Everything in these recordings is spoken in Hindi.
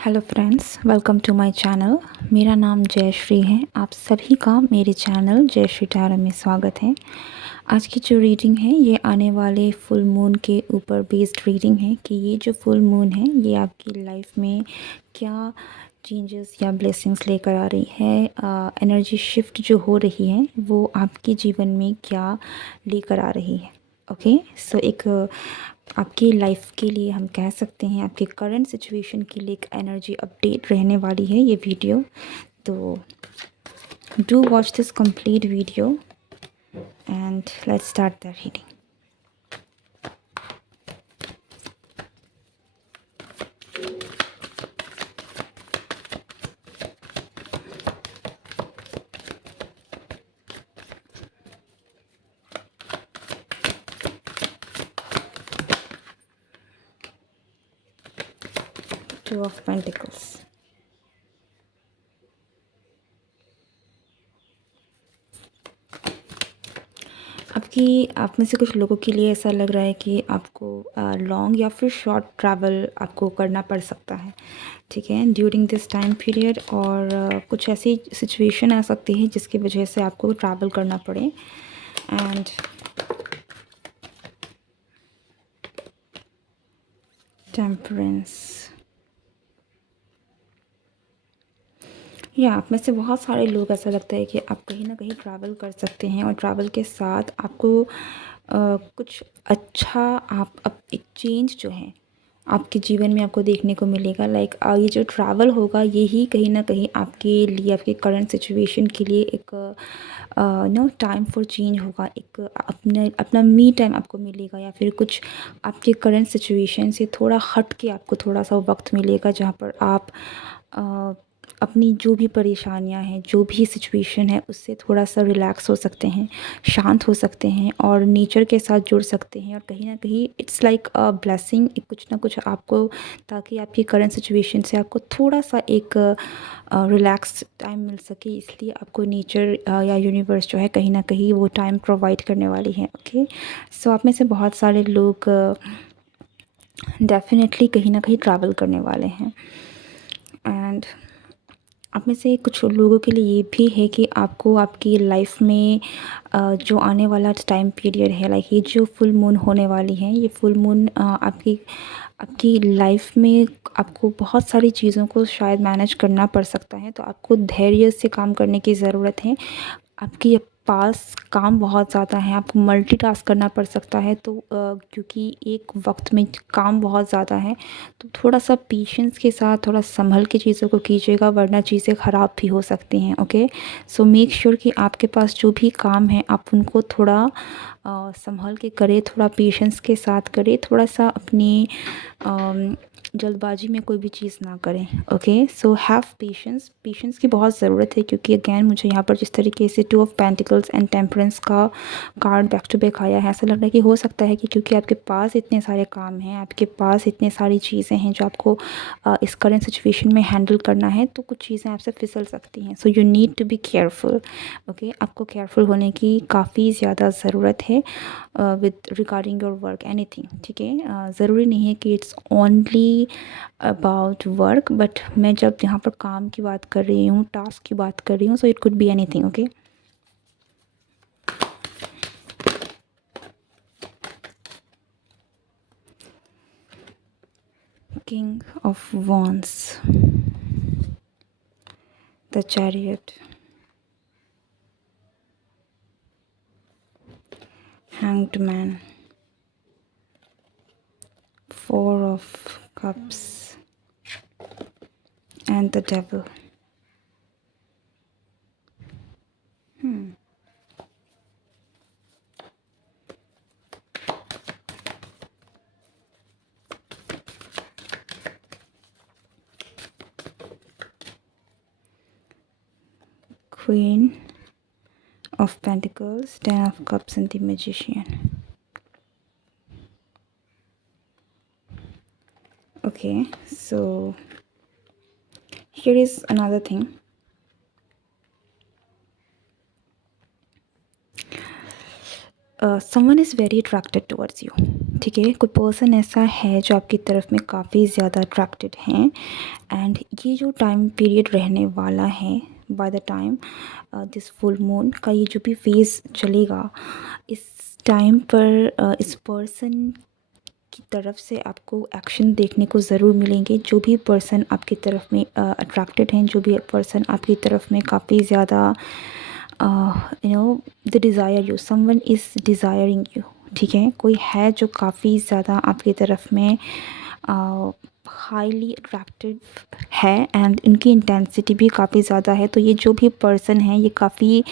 Hello friends, welcome to my channel. मेरा नाम जयश्री है। आप सभी का मेरे चैनल जयश्री टैरो में स्वागत है। आज की जो रीडिंग है ये आने वाले फुल मून के ऊपर बेस्ड रीडिंग है कि ये जो फुल मून है ये आपकी लाइफ में क्या चेंजेस या ब्लेसिंग्स लेकर आ रही है। एनर्जी शिफ्ट जो हो रही है वो आपके जीवन में क्या लेकर आ रही है। ओके, सो एक आपकी लाइफ के लिए हम कह सकते हैं आपके करंट सिचुएशन के लिए एक एनर्जी अपडेट रहने वाली है ये वीडियो। तो do watch this complete video and let's start the reading. Two of pentacles. आप में से कुछ लोगों के लिए ऐसा लग रहा है कि आपको लॉन्ग या फिर शॉर्ट ट्रैवल आपको करना पड़ सकता है, ठीक है, ड्यूरिंग दिस टाइम पीरियड। और कुछ ऐसी सिचुएशन आ सकती है जिसकी वजह से आपको ट्रैवल करना पड़े। एंड टेम्परेंस, या आप में से बहुत सारे लोग ऐसा लगता है कि आप कहीं ना कहीं ट्रैवल कर सकते हैं और ट्रैवल के साथ आपको कुछ अच्छा एक चेंज जो है आपके जीवन में आपको देखने को मिलेगा। लाइक ये जो ट्रैवल होगा यही कहीं ना कहीं आपके लिए आपके करंट सिचुएशन के लिए एक टाइम फॉर चेंज होगा। एक अपना मी टाइम आपको मिलेगा या फिर कुछ आपके करंट सिचुएशन से थोड़ा हट के आपको थोड़ा सा वक्त मिलेगा जहाँ पर आप अपनी जो भी परेशानियां हैं, जो भी सिचुएशन है उससे थोड़ा सा रिलैक्स हो सकते हैं, शांत हो सकते हैं और नेचर के साथ जुड़ सकते हैं। और कहीं ना कहीं इट्स लाइक अ ब्लेसिंग, कुछ ना कुछ आपको, ताकि आपकी करंट सिचुएशन से आपको थोड़ा सा एक रिलैक्स टाइम मिल सके, इसलिए आपको नेचर या यूनिवर्स जो है कहीं ना कहीं वो टाइम प्रोवाइड करने वाली है। ओके, सो आप में से बहुत सारे लोग डेफिनेटली कहीं ना कहीं ट्रैवल करने वाले हैं। एंड आप में से कुछ लोगों के लिए ये भी है कि आपको आपकी लाइफ में जो आने वाला टाइम पीरियड है, लाइक ये जो फुल मून होने वाली है, ये फुल मून आपकी आपकी लाइफ में आपको बहुत सारी चीज़ों को शायद मैनेज करना पड़ सकता है। तो आपको धैर्य से काम करने की ज़रूरत है। आपके पास काम बहुत ज़्यादा है, आपको मल्टीटास्क करना पड़ सकता है। तो क्योंकि एक वक्त में काम बहुत ज़्यादा है तो थोड़ा सा पेशेंस के साथ थोड़ा संभल के चीज़ों को कीजिएगा, वरना चीज़ें ख़राब भी हो सकती हैं। ओके, सो मेक श्योर कि आपके पास जो भी काम है आप उनको थोड़ा संभल के करें, थोड़ा पेशेंस के साथ करें, थोड़ा सा अपनी जल्दबाजी में कोई भी चीज़ ना करें। Okay, so have patience. Patience की बहुत ज़रूरत है क्योंकि अगैन मुझे यहाँ पर जिस तरीके से two of pentacles and temperance का कार्ड बैक टू बैक आया है, ऐसा लग रहा है कि हो सकता है कि क्योंकि आपके पास इतने सारे काम हैं, आपके पास इतने सारी चीज़ें हैं जो आपको इस करंट सिचुएशन में हैंडल करना है, तो कुछ चीज़ें आपसे फिसल सकती हैं। So you need to be careful. Okay, आपको केयरफुल होने की काफ़ी ज़्यादा ज़रूरत है with regarding your work anything, ठीक है। ज़रूरी नहीं है कि it's only about work, but मैं जब यहाँ पर काम की बात कर रही हूँ, टास्क की बात कर रही हूँ, so it could be anything. Okay, king of wands, the chariot, hanged man, four of cups and the devil. Queen of Pentacles, Ten of Cups and the Magician. Okay, so here is another thing. Someone is very attracted towards you, ठीक है। कोई पर्सन ऐसा है जो आपकी तरफ में काफ़ी ज़्यादा अट्रैक्टेड हैं, एंड ये जो टाइम पीरियड रहने वाला है, by the time this full moon का ये जो भी फेज़ चलेगा, इस टाइम पर इस पर्सन की तरफ से आपको एक्शन देखने को ज़रूर मिलेंगे। जो भी पर्सन आपकी तरफ में अट्रैक्टेड हैं, जो भी पर्सन आपकी तरफ में काफ़ी ज़्यादा the desire you, someone is desiring you, ठीक है। कोई है जो काफ़ी ज़्यादा आपकी तरफ में हाईली अट्रैक्टिव है, एंड इनकी इंटेंसिटी भी काफ़ी ज़्यादा है। तो ये जो भी पर्सन है, ये काफ़ी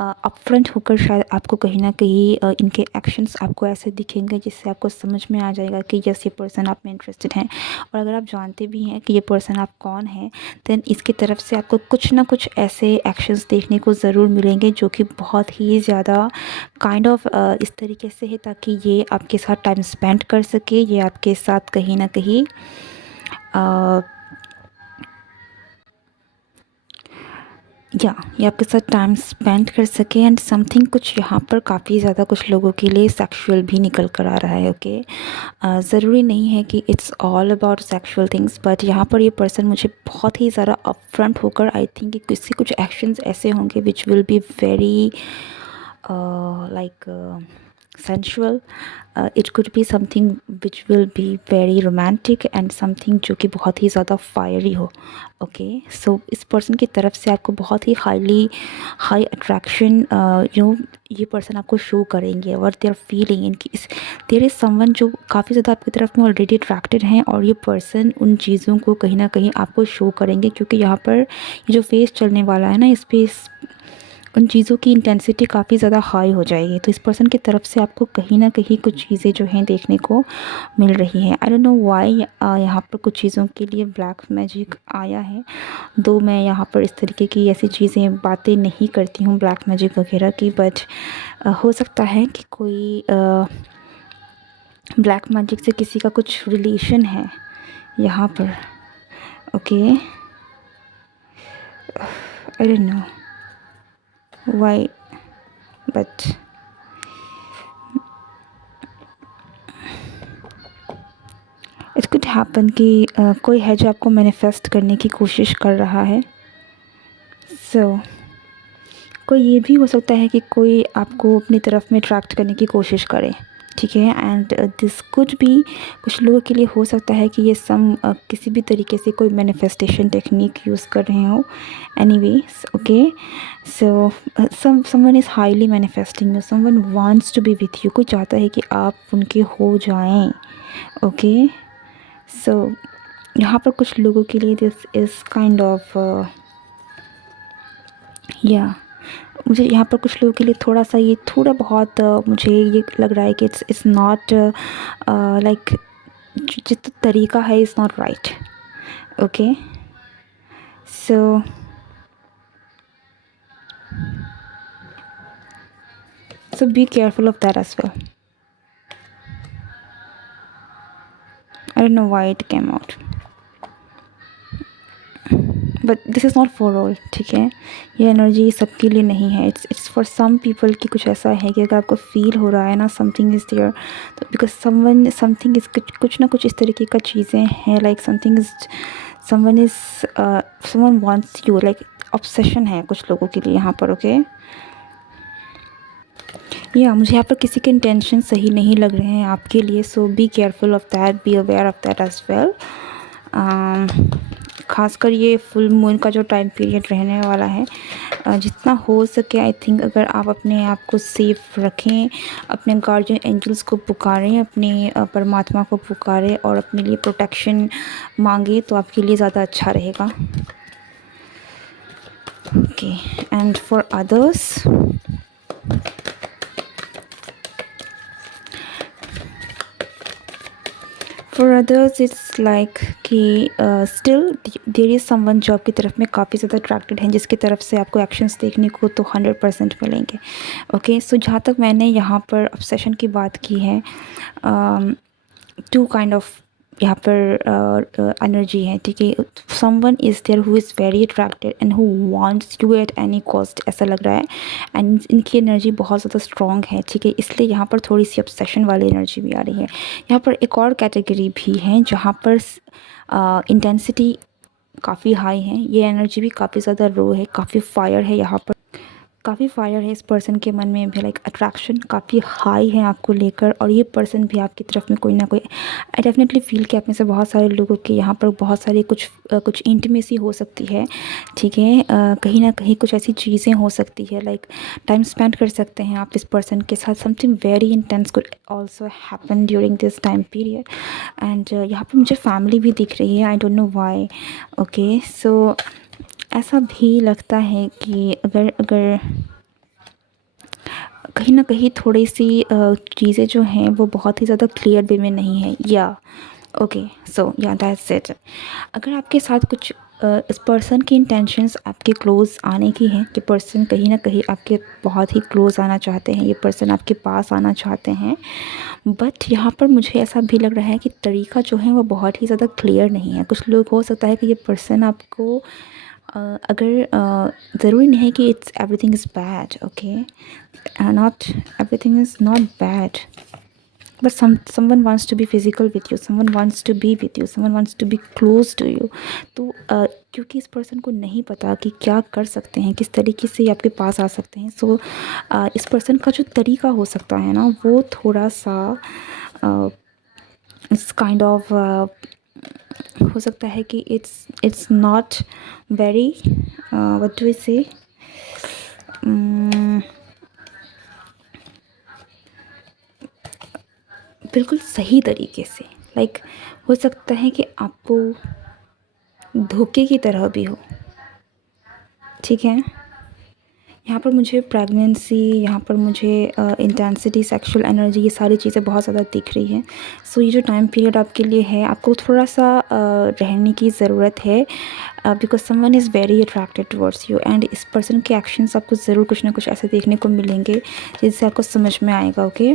अपफ्रंट होकर शायद आपको कहीं ना कहीं इनके एक्शंस आपको ऐसे दिखेंगे जिससे आपको समझ में आ जाएगा कि यस, ये पर्सन आप में इंटरेस्टेड हैं। और अगर आप जानते भी हैं कि ये पर्सन आप कौन है, देन इसकी तरफ से आपको कुछ ना कुछ ऐसे एक्शंस देखने को ज़रूर मिलेंगे जो कि बहुत ही ज़्यादा काइंड ऑफ इस तरीके से है ताकि ये आपके साथ टाइम स्पेंड कर सके, ये आपके साथ कहीं ना कहीं ये आपके साथ टाइम स्पेंड कर सके। एंड समथिंग कुछ यहाँ पर काफ़ी ज़्यादा कुछ लोगों के लिए सेक्सुअल भी निकल कर आ रहा है, ओके। ज़रूरी नहीं है कि it's all about sexual things, but यहाँ पर ये पर्सन मुझे बहुत ही ज़्यादा अपफ्रंट होकर, आई थिंक किसी कुछ एक्शंस ऐसे होंगे which will be very like sensual. It could be something which will be very romantic and something जो कि बहुत ही ज़्यादा फायरी हो, ओके। सो इस पर्सन की तरफ से आपको बहुत ही हाई अट्रैक्शन ये पर्सन आपको शो करेंगे, और दे आर फीलिंग इनकी देयर इज़ समवन जो काफ़ी ज़्यादा आपकी तरफ में ऑलरेडी अट्रैक्टेड हैं, और ये पर्सन उन चीज़ों को कहीं ना कहीं आपको शो करेंगे, क्योंकि यहाँ पर ये जो फेस चलने वाला है ना, इस पर उन चीज़ों की इंटेंसिटी काफ़ी ज़्यादा हाई हो जाएगी। तो इस पर्सन की तरफ से आपको कहीं ना कहीं कुछ चीज़ें जो हैं देखने को मिल रही हैं। आई डोंट नो व्हाई यहाँ पर कुछ चीज़ों के लिए ब्लैक मैजिक आया है, दो मैं यहाँ पर इस तरीके की ऐसी चीज़ें बातें नहीं करती हूँ ब्लैक मैजिक वगैरह की, बट हो सकता है कि कोई ब्लैक मैजिक से किसी का कुछ रिलेशन है यहाँ पर, okay. I don't no why, but it could happen कि कोई है जो आपको मैनिफेस्ट करने की कोशिश कर रहा है। कोई ये भी हो सकता है कि कोई आपको अपनी तरफ में अट्रैक्ट करने की कोशिश करे, ठीक है। एंड दिस कुड बी, कुछ लोगों के लिए हो सकता है कि ये किसी भी तरीके से कोई मैनिफेस्टेशन टेक्निक यूज़ कर रहे हो। Anyways, okay. So someone is highly manifesting you, someone wants to be with you, कोई चाहता है कि आप उनके हो जाएं, ओके। सो यहाँ पर कुछ लोगों के लिए दिस इज़ काइंड ऑफ मुझे यहाँ पर कुछ लोगों के लिए थोड़ा बहुत मुझे ये लग रहा है कि इट्स नॉट लाइक जितना तरीका है is not right, okay. so be careful of that as well. I don't know why it came out, but this is not for all, ठीक है। ये एनर्जी सबके लिए नहीं है, इट्स फॉर सम पीपल की कुछ ऐसा है कि अगर आपको फील हो रहा है ना समथिंग इज़ देयर, तो बिकॉज समथिंग इज़ कुछ ना कुछ इस तरीके का चीज़ें हैं, like someone wants you, like obsession है कुछ लोगों के लिए यहाँ पर, ओके। मुझे यहाँ पर किसी के इंटेंशन सही नहीं लग रहे हैं आपके लिए, so be careful of that, be aware of that as well. खासकर ये फुल मून का जो टाइम पीरियड रहने वाला है, जितना हो सके आई थिंक अगर आप अपने आप को सेफ रखें, अपने गार्जियन एंजल्स को पुकारें, अपने परमात्मा को पुकारें और अपने लिए प्रोटेक्शन मांगे, तो आपके लिए ज़्यादा अच्छा रहेगा, okay. And for others, it's like कि स्टिल देयर इज़ समवन जो आपकी तरफ में काफ़ी ज़्यादा अट्रैक्टेड हैं, जिसकी तरफ से आपको एक्शंस देखने को तो 100% मिलेंगे, ओके। सो जहाँ तक मैंने यहाँ पर ऑब्सेशन की बात की है, टू काइंड ऑफ यहाँ पर एनर्जी है, ठीक है। Someone is there who is very attracted and who wants you at any cost, ऐसा लग रहा है। एंड इनकी एनर्जी बहुत ज़्यादा स्ट्रॉन्ग है, ठीक है, इसलिए यहाँ पर थोड़ी सी ऑब्सेशन वाली एनर्जी भी आ रही है। यहाँ पर एक और कैटेगरी भी है जहाँ पर इंटेंसिटी काफ़ी हाई है, ये एनर्जी भी काफ़ी ज़्यादा रो है, काफ़ी फायर है यहाँ पर, काफ़ी फायर है इस पर्सन के मन में भी, लाइक अट्रैक्शन काफ़ी हाई है आपको लेकर, और ये पर्सन भी आपकी तरफ में कोई ना कोई, आई डेफिनेटली फील कि आप में से बहुत सारे लोगों के यहाँ पर बहुत सारी कुछ इंटीमेसी हो सकती है, ठीक है। कहीं ना कहीं कुछ ऐसी चीज़ें हो सकती है, लाइक टाइम स्पेंड कर सकते हैं आप इस पर्सन के साथ, something very intense could also happen during this time period. And यहाँ पर मुझे फैमिली भी दिख रही है, I don't know why. Okay, so ऐसा भी लगता है कि अगर अगर कहीं न कहीं थोड़ी-सी चीज़ें जो हैं वो बहुत ही ज़्यादा क्लियर वे में नहीं है, या ओके, सो या दैट्स इट। अगर आपके साथ कुछ इस पर्सन की इंटेंशंस आपके क्लोज़ आने की हैं, कि पर्सन कहीं न कहीं आपके बहुत ही क्लोज़ आना चाहते हैं, ये पर्सन आपके पास आना चाहते हैं, बट यहाँ पर मुझे ऐसा भी लग रहा है कि तरीका जो है वो बहुत ही ज़्यादा क्लियर नहीं है। कुछ लोग हो सकता है कि ये पर्सन आपको अगर ज़रूरी नहीं है कि it's everything is bad, okay, not everything is not bad, but someone wants to be physical with you, someone wants to be with you, someone wants to be close to you। तो क्योंकि इस पर्सन को नहीं पता कि क्या कर सकते हैं, किस तरीके से ये आपके पास आ सकते हैं, सो इस पर्सन का जो तरीका हो सकता है ना वो थोड़ा सा इट्स काइंड ऑफ हो सकता है कि it's not very what do we say, बिल्कुल सही तरीके से, लाइक हो सकता है कि आपको धोखे की तरह भी हो, ठीक है। यहाँ पर मुझे प्रेगनेंसी, यहाँ पर मुझे इंटेंसिटी, सेक्सुअल एनर्जी, ये सारी चीज़ें बहुत ज़्यादा दिख रही हैं। सो ये जो टाइम पीरियड आपके लिए है, आपको थोड़ा सा रहने की ज़रूरत है, because someone is very attracted towards you, and इस पर्सन के एक्शंस आपको ज़रूर कुछ ना कुछ ऐसे देखने को मिलेंगे जिससे आपको समझ में आएगा। ओके,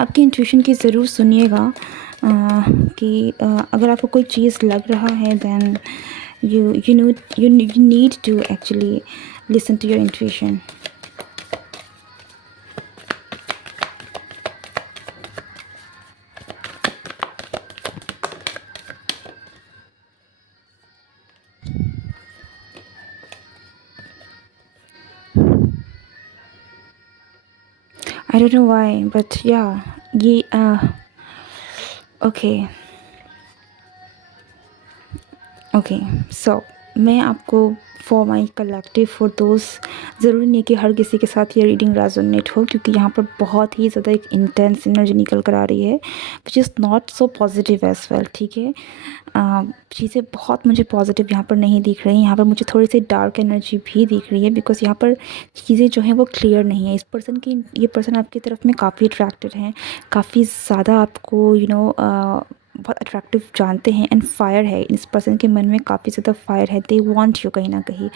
आपकी इंट्यूशन की ज़रूर सुनिएगा, कि अगर आपको कोई चीज़ लग रहा है, then you need to actually listen to your intuition। I don't know why, but yeah, ये ओके, सो मैं आपको फॉर माई कलेक्टिव फॉर दोस्त, ज़रूरी नहीं कि हर किसी के साथ ये रीडिंग रेजोनेट हो, क्योंकि यहाँ पर बहुत ही ज़्यादा एक इंटेंस एनर्जी निकल कर आ रही है which is not so positive as well, ठीक है। चीज़ें बहुत मुझे पॉजिटिव यहाँ पर नहीं दिख रही, यहाँ पर मुझे थोड़ी सी डार्क एनर्जी भी दिख रही है, बिकॉज यहाँ पर चीज़ें जो हैं वो क्लियर नहीं है। इस पर्सन की, ये पर्सन आपकी तरफ में काफ़ी अट्रैक्टेड हैं, काफ़ी ज़्यादा आपको बहुत अट्रैक्टिव जानते हैं, एंड फायर है इस पर्सन के मन में, काफ़ी ज़्यादा फायर है, दे वांट यू कहीं ना कहीं,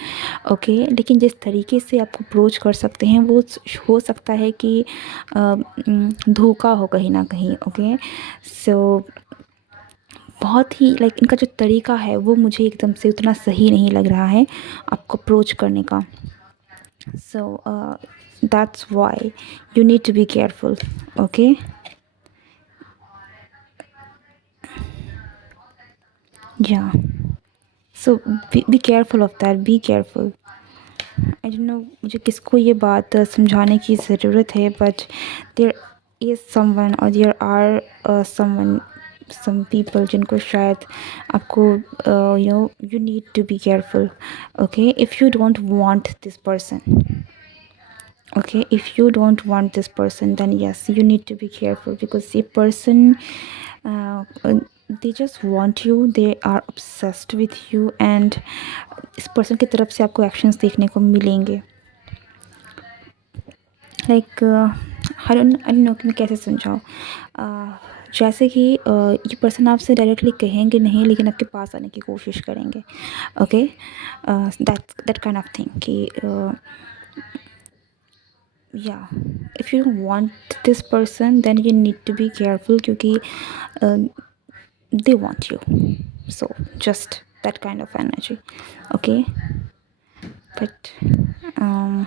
ओके। लेकिन जिस तरीके से आपको अप्रोच कर सकते हैं वो हो सकता है कि धोखा हो कहीं ना कहीं, ओके। सो बहुत ही लाइक इनका जो तरीका है वो मुझे एकदम से उतना सही नहीं लग रहा है आपको अप्रोच करने का। So that's why you need to be careful, okay. या so be careful of that, be careful. I don't know मुझे किसको ये बात समझाने की ज़रूरत है, बट देयर इज़ समवन, और there are someone, some people जिनको शायद आपको you need to be careful, okay. If you don't want this person, okay, if you don't want this person, then yes, you need to be careful, because the person they just want you, they are obsessed with you, and इस person की तरफ से आपको actions देखने को मिलेंगे, लाइक आई डोंट नो कि मैं कैसे समझाऊँ। जैसे कि ये पर्सन आपसे डायरेक्टली कहेंगे नहीं, लेकिन आपके पास आने की कोशिश करेंगे, okay. That kind of thing कि या if you want this person then you need to be careful, क्योंकि they want you, so just that kind of energy. Okay, but um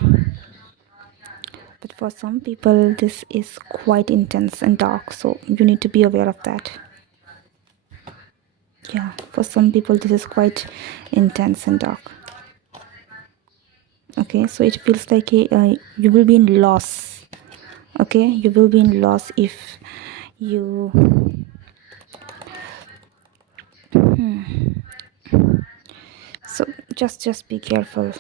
but for some people this is quite intense and dark, so you need to be aware of that. Yeah, for some people this is quite intense and dark. Okay, so it feels like you will be in loss. Okay, you will be in loss if you so just be careful.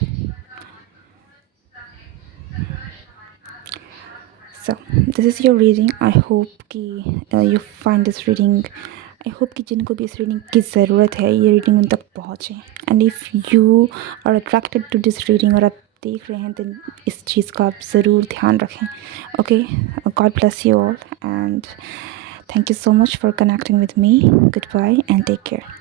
So this is your reading. I hope कि you find this reading. I hope कि जिनको भी इस reading की ज़रूरत है ये reading उन तक पहुँचे. And if you are attracted to this reading और आप देख रहे हैं, then इस चीज़ का आप ज़रूर ध्यान रखें. Okay, God bless you all and thank you so much for connecting with me. Goodbye and take care.